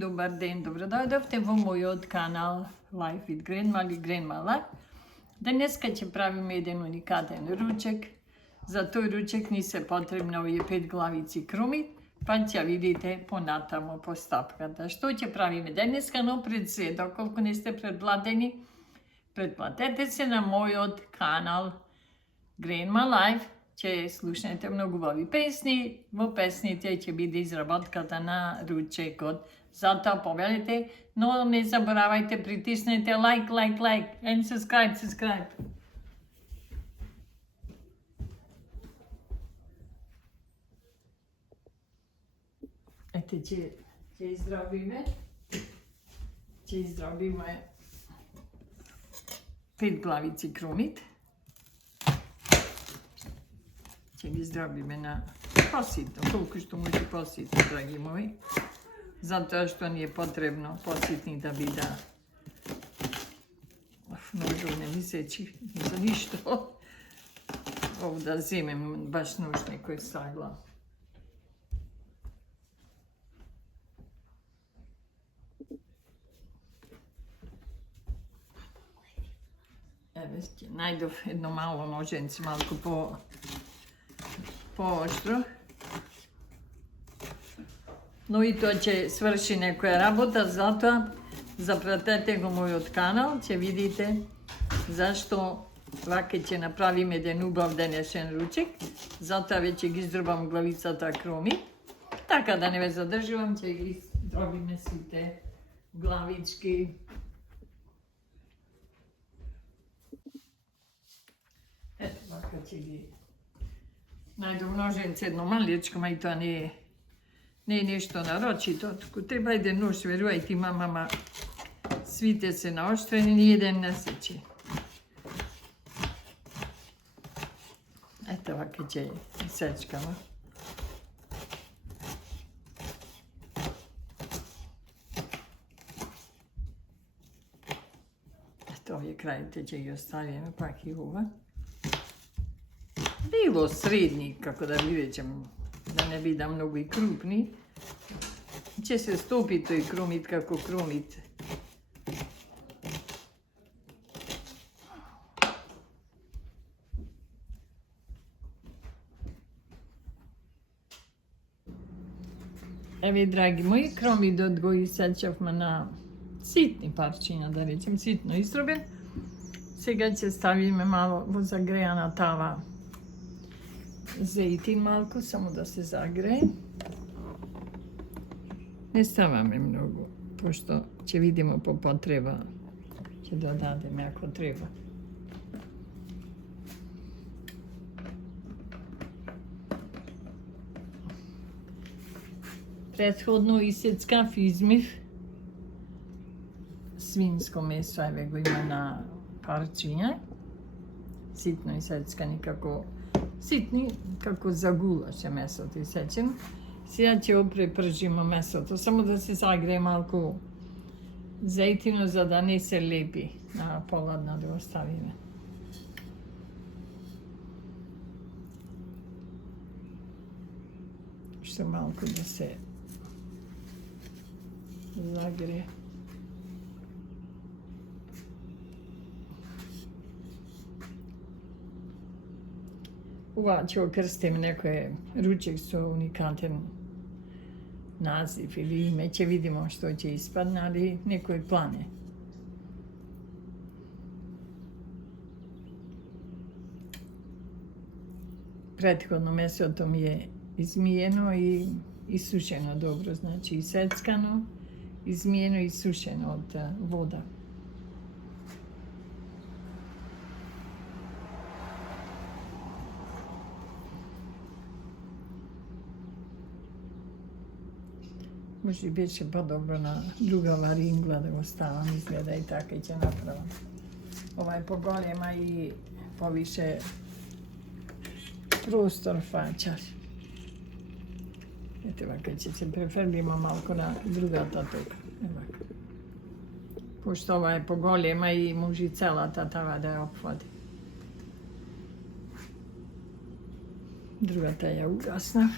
добар ден, добродојдовте во мојот канал Life with Grandma или Grandma Life. Денеска ќе правиме еден уникатен ручек. За тој ручек ни се потребно овие 5 главици крумит, па ќе видите понатаму постапката. Што ќе правиме денеска, но пред се, доколку не сте предплатени, предплатете се на мојот канал Grandma Life. Ќе слушнете многу убави песни. Во песните ќе биде изработката на ручекот. Затоа повелете, но не заборавајте, притиснете лайк and subscribe. Ете, ќе изробиме 5 главици крумит. Ќе ги здробиме на поситно, колку што може поситно, драги мои. Затоа што ни е потребно поситни да бида. Ножот не ми сечи за ништо. Ово да земем баш нож некој сагла. Еве, најдов едно мало ноженце, малку поостро. Но и тоа ќе сврши некоја работа, затоа запратете го мојот канал, ќе видите зашто вака ќе направиме еден убав денешен ручек. Затоа веќе ги издрбам главицата крумит. Така да не ве задржувам, ќе ги издробиме сите главички. Ето вака ќе ги... Најдов ноженце едно малечко, ма и тоа не е нешто нарочито, туку треба еден нож, верувајте, мама, свите се наоштрени, ни еден не сече. Ето вака ќе сечкаме. Ето овие крајите ќе ги оставиме, пак и ова. Било средни, како да ви речем, да не бида многу и крупни. Ќе се стопи тој крумит како крумит. Еве, драги мои, крумитот го исечавме на ситни парчиња, да речем, ситно изробен. Сега ќе ставиме мало во загрејана тава зејтин малку, само да се загрее. Не ставаме многу, пошто ќе видиме по потреба. Ќе додадеме ако треба. Претходно исецкав, измив свинско месо, еве го има на парчиња. Ситно исецкани како ситни, како за гулаш е месото исечено. Сега ќе го препржиме месото, само да се загрее малку зејтино, за да не се лепи на поладна да го ставиме. Што малку да се загрее. Ова ќе го крстим некој ручек со уникатен назив или име, ќе видиме што ќе испадне, али некој план е. Претходно месото ми е измиено и исушено добро, значи исецкано, измиено и сушено од вода. Може и беше по-добро на друга варингла да го ставам, изгледа и така и ќе направам. Ова е поголема и повише простор фаќар. Ете вака ќе се префрлима малку на другата тока. Евака. Пошто ова е поголема и може и целата тава да ја опфати. Другата ја угаснав.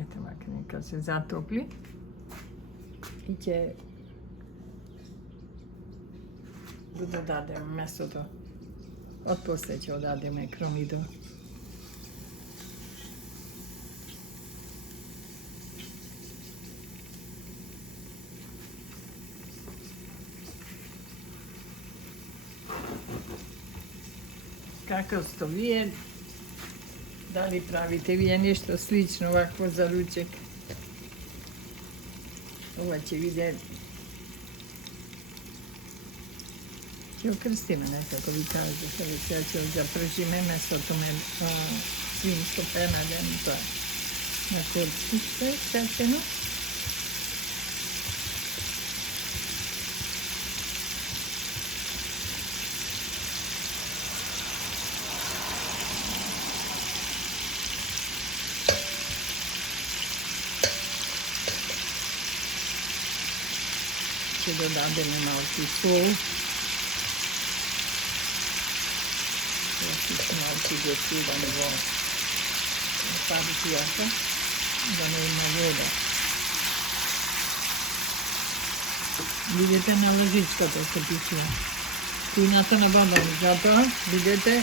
Ете вака, нека се затопли. и ќе го додадеме месото. Отпосле ќе додадеме кромидо. Како сте вие? Дали правите вие нешто слично вакво за ручек? Ова ќе виде. Ќе окрстиме некако ви кажа, сега ќе запржиме месото ме свинско пенаден, тоа на курците, печено. Ќе додадеме малку сол. Малку го суваме во партијата, да не има вода. Видите на лъжичката се пишува. Кујната на вода, затоа, видите,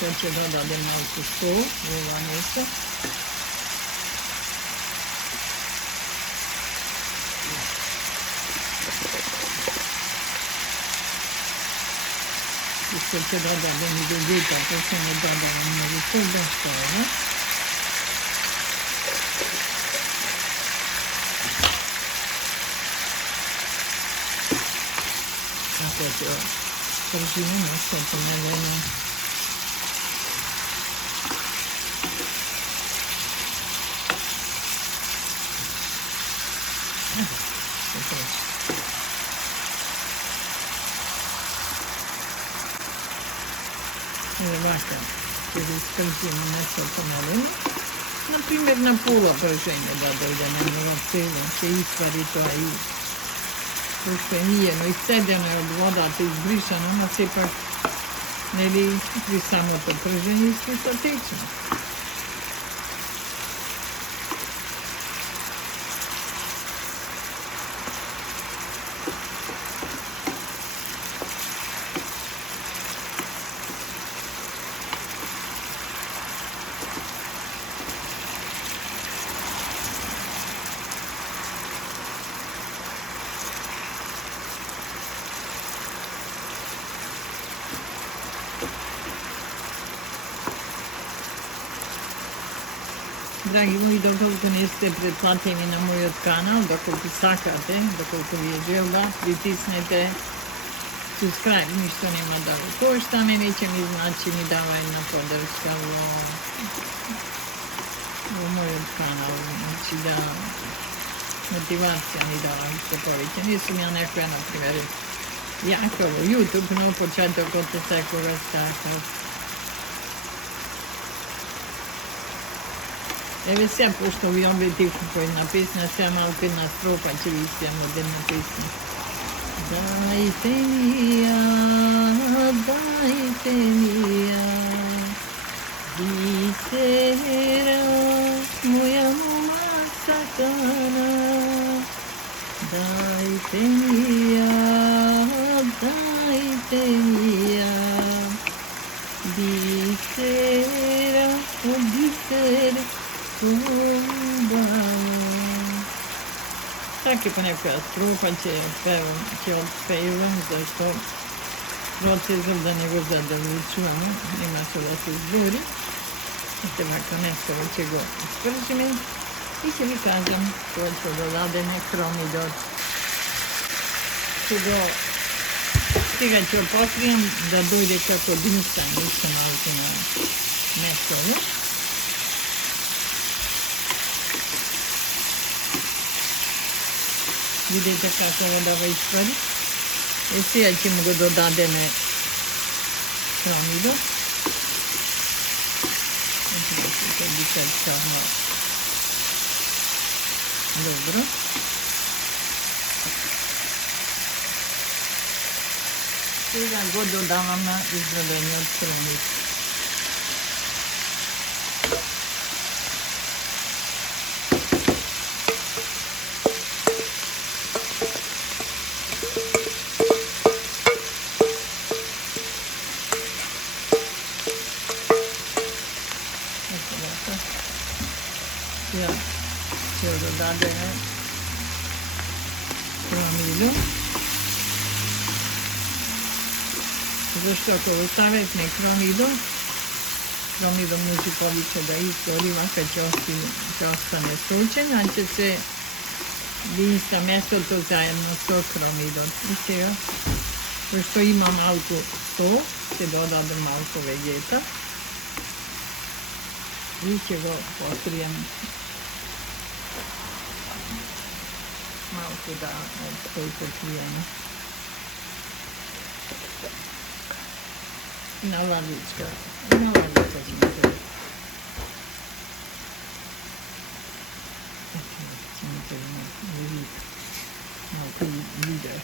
Сега ќе додадем малку сол во ова место. И сега ќе додадем и другите, ако ќе не додадем многу сол, да што е, не? Ако ќе пржиме месото мелено. Вака, ќе го искржиме месото мелено. Например, на пола пржење да дојде, не мора цело, ќе испари тоа и пошто е нијено и цедено од водата избришано, но сепак, нели, при самото пржење искуса течно. Драги мои, доколку не сте претплатени на мојот канал, доколку сакате, доколку ви е желба, притиснете subscribe, ништо нема да ви кошта, мене ќе ми значи, ми дава една поддршка во мојот канал, значи да мотивација ми дава уште повеќе. Не сум ја некоја, например, јака во YouTube, но почетокот е секогаш таков. Еве сега, пошто ви обетив по една песна, сега малку една строфа ќе ви сјам од една песна. Дайте ми ја, бисера, моја мома сакана. Дайте ми ја, бисера, о бисера, Така по некоја строфа ќе отпевам, зашто процесот да не го задолучуваме, немаше да се збори. Ете вака место ќе го испржиме и ќе ви кажам кога ќе додадеме кромидот. Сега ќе покријам да дојде како димста, ништо малку на месото. Видите како водава испари. Сега ќе му го додадеме кромидо. delicatno. Dobro. Сега го додавам на изградениот кромит. Ја ќе додадеме кромидо. Зашто ако го ставиме кромидо може повеќе да изгори, вака ќе остане сочен, а ќе се винста месото заедно со кромидот. И сега, зашто има малку сол, ќе додадем малку вегета и ќе го покрием малку да покриеме. На ладичка ќе ми треба. Малку лидер.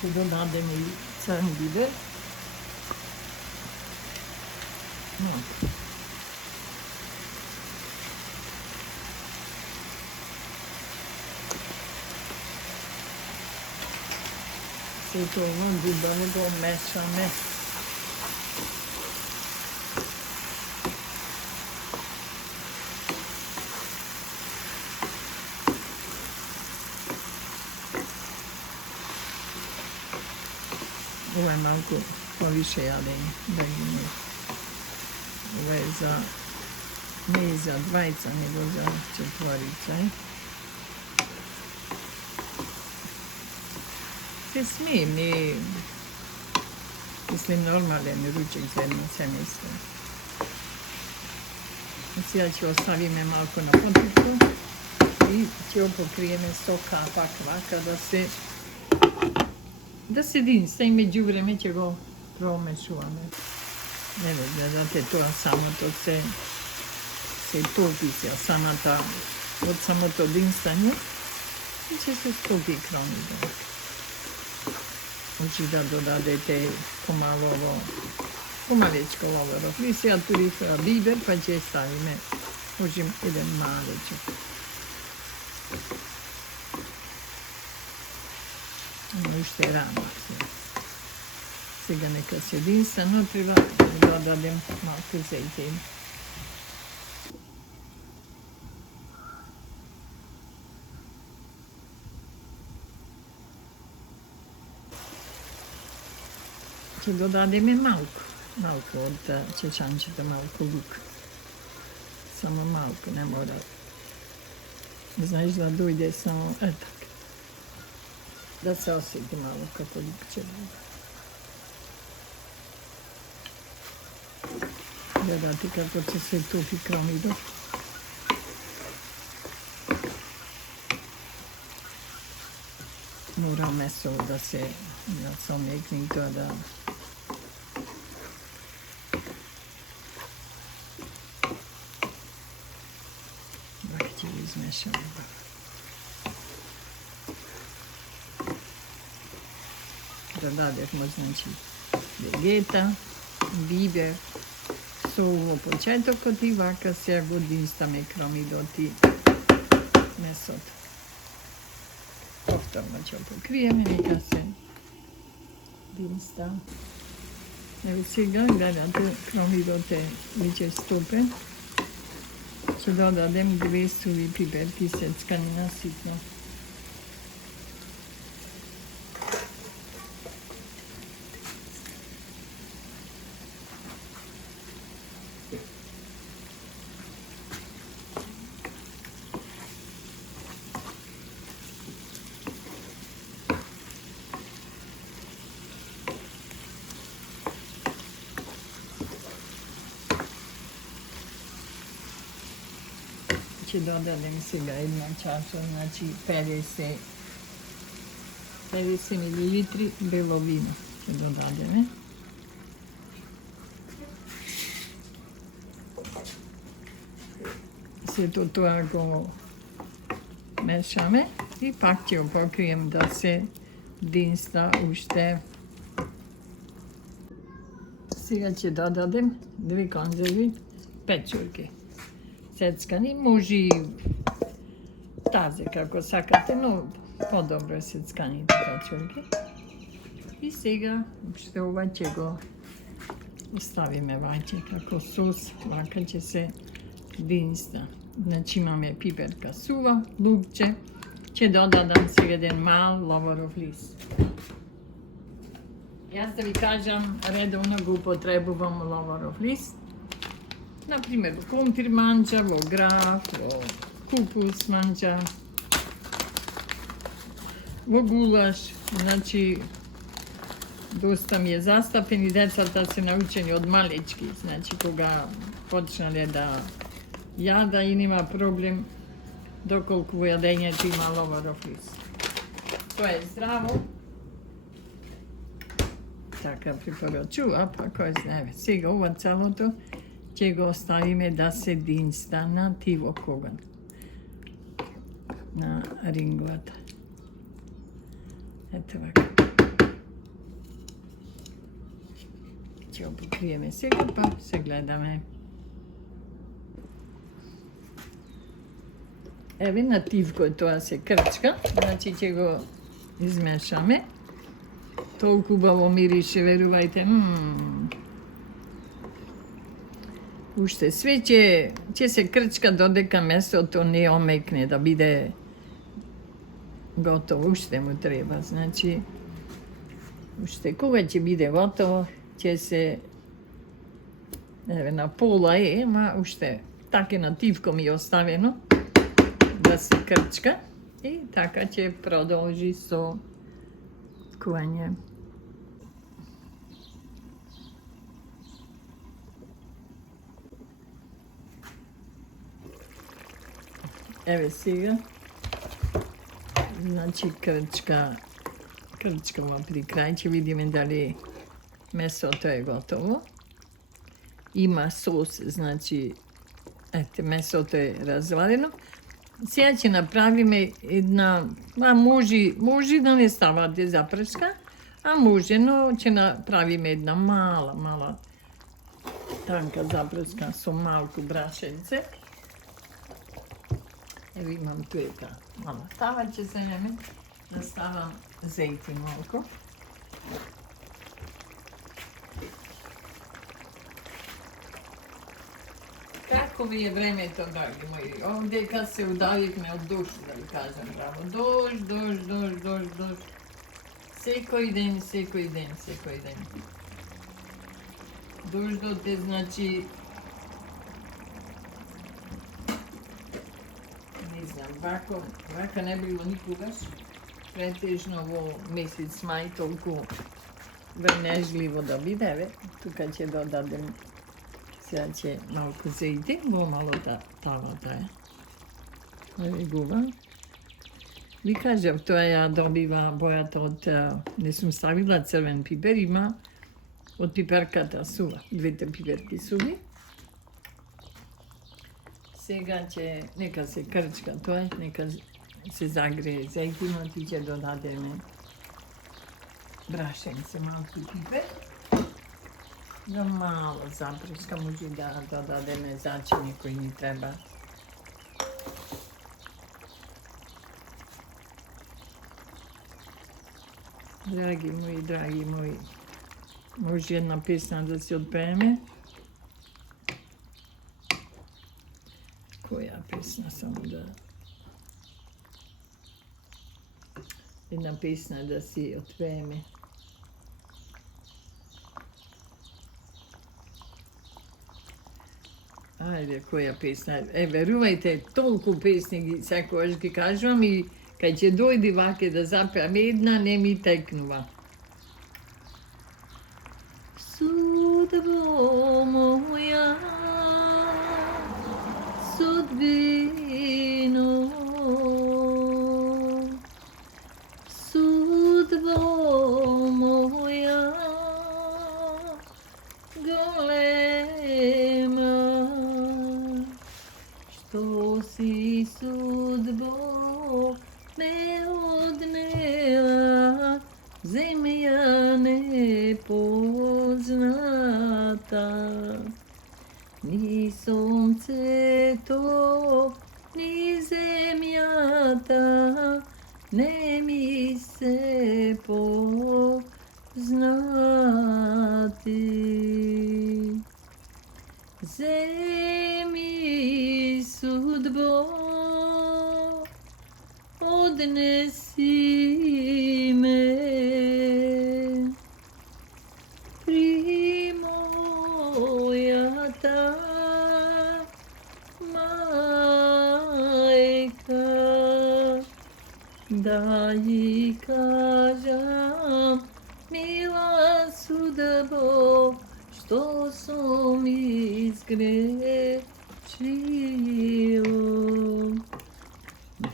Ќе додадеме и црн бибер. Се тоа бибер го мешаме. Ова е малку повише јадење, да има. Ова е за, не е за двајца, него за четворица. Се смеем, не е, мислим, нормален ручек за едно семејство. Сега ќе оставиме малку на потипко и ќе го покриеме со капак, вака да се динста и меѓу време ќе го промешуваме. Не гледате тоа самото се топи се, од самото динстање и ќе се стопи кромидо. Учи да додадете помалечко ловеров. И сега турив бибер, па ќе ставиме можем еден малечок. Уште е рано. Сега нека се динста, но треба да додадем малку зејтин. Ќе додадеме малку од чечанчето, малку лук. Само малку, не мора. Знаеш да дојде само така. Да се осети malo како лукче. Гледате како ќе се топи кромидо. Мора месо да се somekne i тоа да ќе го измешаме. Додадевме, значи, вегета, бибер, сол во почетокот и вака сега го динстаме кромидот и месото. Повторно ќе го покриеме, нека се динста. Ево сега, гледате, кромидот е веќе стопен. Ќе додадем 2 суви пиперки сецкани на ситно. Ќе додадем сега една чаша, значи 50 50 мл бело вино ќе додадеме. Сето тоа го мешаме и пак ќе го покрием да се динста уште. Сега ќе додадем 2 конзерви печурки. Сецкани, може и тазе како сакате, но подобро е сецканите печурки. И сега уште ова ќе го оставиме ваќе како сос, вака ќе се динста. Значи имаме пиперка сува, лукче, ќе додадам сега еден мал ловоров лист. Јас да ви кажам, редовно го употребувам ловоров лист. Например, во компир манџа, во граф, во кукус манџа, во гулаш. Значи, доста ми е застапен и децата се научени од малечки. Значи, кога почнале да јада и нема проблем доколку во јадењето има ловоров лист. Тоа е здраво. Така препорачува, па кој знае. Сега ова целото ќе го оставиме да се динста на тивок оган. На рингвата. Ето вака. Ќе го покриеме сега, па се гледаме. Еве на тивко тоа се крчка, значи ќе го измешаме. Толку убаво мирише, верувајте. Уште све ќе се крчка додека месото не омекне, да биде готово. Уште му треба, значи уште кога ќе биде готово, ќе се еве на пола ма уште така на тивко ми е оставено да се крчка и така ќе продолжи со куање. Еве сега, значи крчка при крај, ќе видиме дали месото е готово. Има сос, значи, ете, месото е развалено. Сега ќе направиме една, може да не ставате запршка, а може, но ќе направиме една мала танка запршка со малку брашенце. Ево имам туека мала тава, ќе се неме да ставам зејти малку. Како ви е времето, драги мои? Овдека се удавивме од дожд, да ви кажам право. Дожд. Секој ден. Дождот е, значи, не знам, вака не било никогаш. Претежно во месец мај толку врнежливо да биде, бе. Тука ќе додадем. Сега ќе малку зејти, во малата тавата е. Еве гува. Ви кажав, тоа ја добива бојата од, не сум ставила црвен пипер, има од пиперката сува, 2 пиперки суви. Сега нека се крчка тоа, нека се загрее зејтинот и ќе додадеме брашенце, малку пипер. За мало запршка може да додадеме зачини кои ни треба. Драги мои, може една песна да си отпееме. Која песна само да... Една песна да си отпееме. Ајде, која песна? Верувајте, толку песни ги секојаш ги кажувам и кај ќе дојди ваке да запеам една, не ми текнува. Судбо моја, судбино, судбино позната. Ни сонцето, ни земјата не ми се познати. Земи судбо, однеси ме при мојата мајка, да ја кажам, мила судбо, што сум изгрешило.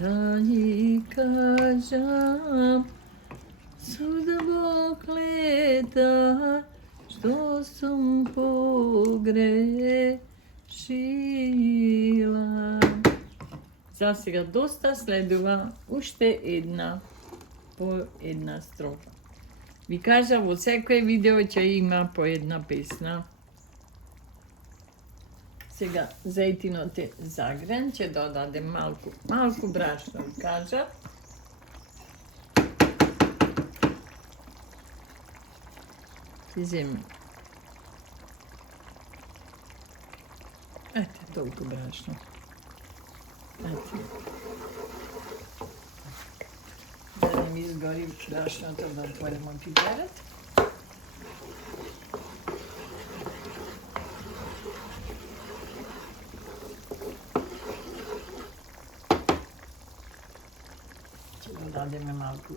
Да ја кажам, судбо клета, што сум погрешила. За сега доста следува уште една по една строфа. Ви кажа, во секој видео ќе има по една песна. Сега зејтинот е загрен, ќе додадем малку брашно, ви кажа. Ќе земем. Ете, толку брашно. Ете. Да не ми изгори брашното, да отворимо пиперот. Ќе додадеме малку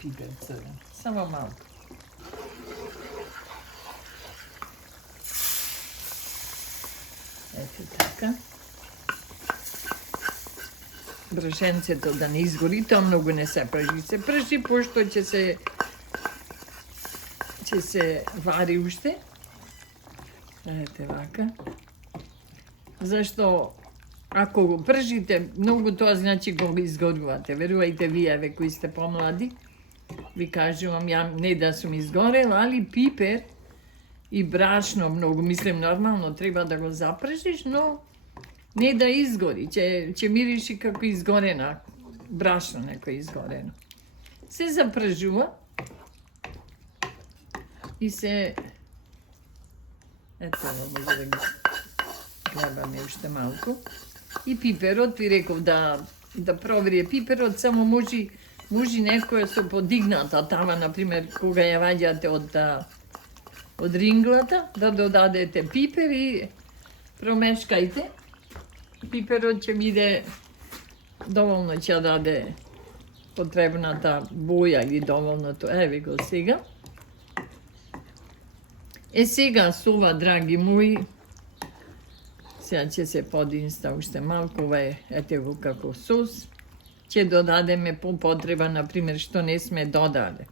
пипер црвен, само малку. Ето така. Брашенцето да не изгори, тоа многу не се пржи. Се пржи пошто ќе се вари уште. Ете вака. Зашто ако го пржите многу, тоа значи го изгорувате. Верувајте вие кои сте помлади. Ви кажувам, ја не да сум изгорела, али пипер и брашно многу, мислам нормално, треба да го запржиш, но не да изгори, ќе мириши како изгорена, брашно некој изгорено. Се запржува и се... Ето, може да ги гледаме уште малку. И пиперот, ви реков да проверие пиперот, само може некоја со подигната тава, например, кога ја ваѓате од ринглата, да додадете пипер и промешкајте. Пиперот ќе биде доволно, ќе даде потребната боја или доволното. Еве го сега. Сега со ова, драги мои, сега ќе се подинста уште малку, ова е, ете го како сос. Ќе додадеме по потреба, например, што не сме додале.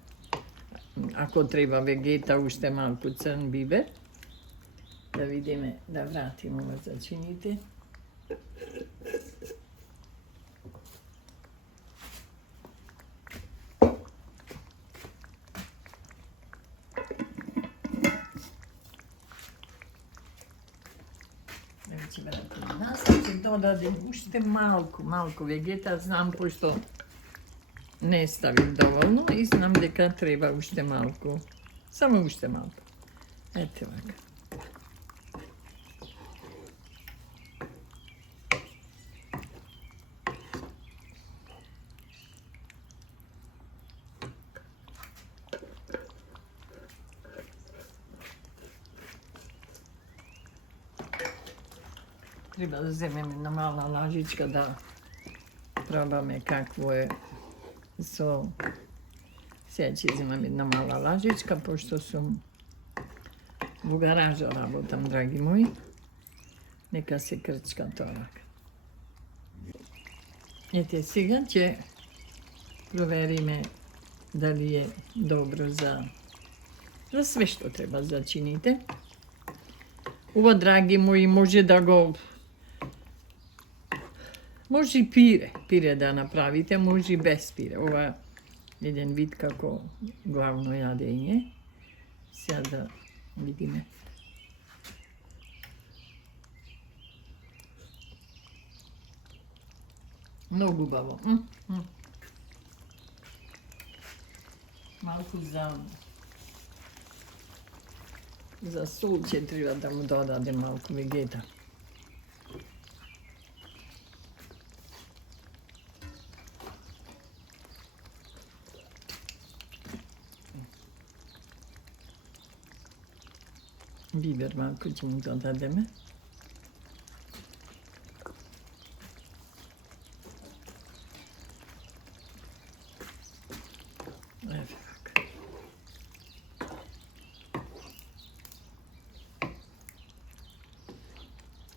Ако треба вегета, уште малку црн бибер. Да видиме, да вратиме ова зачините. Ќе вратиме нас, ќе додадем уште малку вегета, знам пошто не ставим доволно и знам дека треба уште малку. Само уште малку. Ете вака. Треба да земеме една мала лажичка да пробаме какво е со... Сега ќе земам една мала лажичка, пошто сум во гаража работам, драги мои. Нека се крчка тоа. Ете, сега ќе провериме дали е добро за све што треба зачините. Ова, драги мои, може да го... Може и пире да направите, може и без пире. Ова е еден вид како главно јадење. Сега да видиме. Многу убаво. Малку за сол ќе треба да му додаде малку вегета. Бибер малку ќе му додадеме. Еве вака.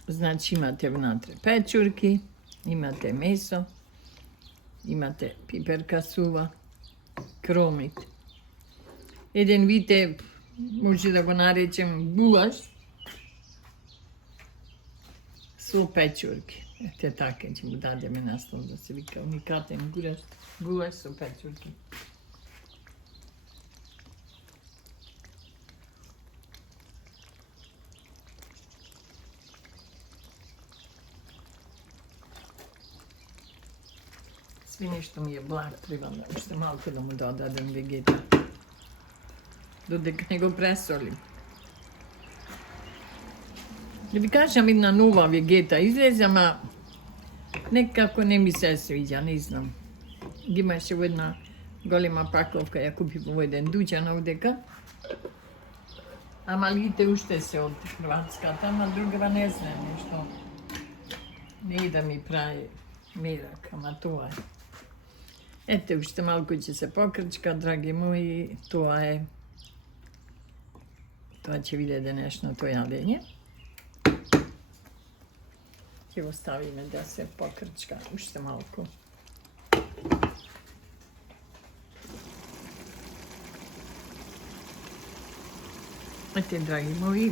Значи имате внатре печурки, имате месо, имате пиперка сува, кромит. Еден вид е, може да го наречем гулаш со печурки. Ете така ќе му дадеме наслов да се вика уникатен гулаш со печурки. Свинешто ми е благ, треба да уште малку да му додадем вегета. Додека не го пресолим. Да ви кажам, една нова вегета излезе, ама некако не ми се свиѓа, не знам. Ги имаше во една голема паковка, ја купив во еден дуќан овдека. Ама лите уште се од Хрватската, ама другава не знам нешто. Не и да ми прави мерак, ама тоа е. Ете, уште малку ќе се покрчка, драги мои, тоа е. Тоа ќе биде денешното јадење. Ќе го ставиме да се покрчка уште малку. Ете, драги мои,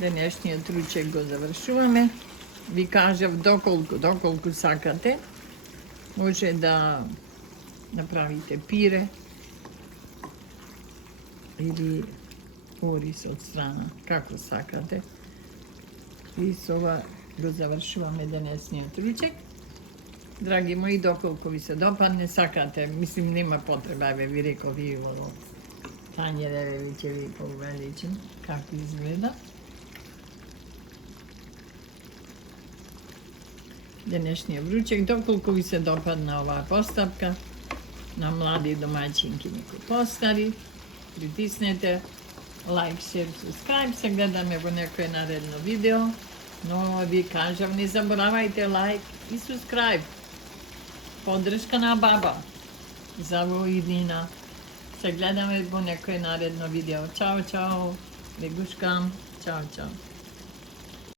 денешниот ручек го завршуваме. Ви кажав доколку сакате, може да направите пире или ориз од страна, како сакате. И со ова го завршуваме денесниот ручек. Драги мои, доколку ви се допадне, сакате, мислим нема потреба, еве ви реков и во тањере ви ќе ви повеличим како изгледа. Денешниот ручек, доколку ви се допадна оваа постапка, на млади домаќинки, некои постари, притиснете лайк, шер, субскрайб, се гледаме во некое наредно видео, но ви кажам, не заборавајте лайк и субскрайб. Поддршка на баба за во иднина. Се гледаме во некое наредно видео. Чао, чао, ви гушкам. Чао, чао.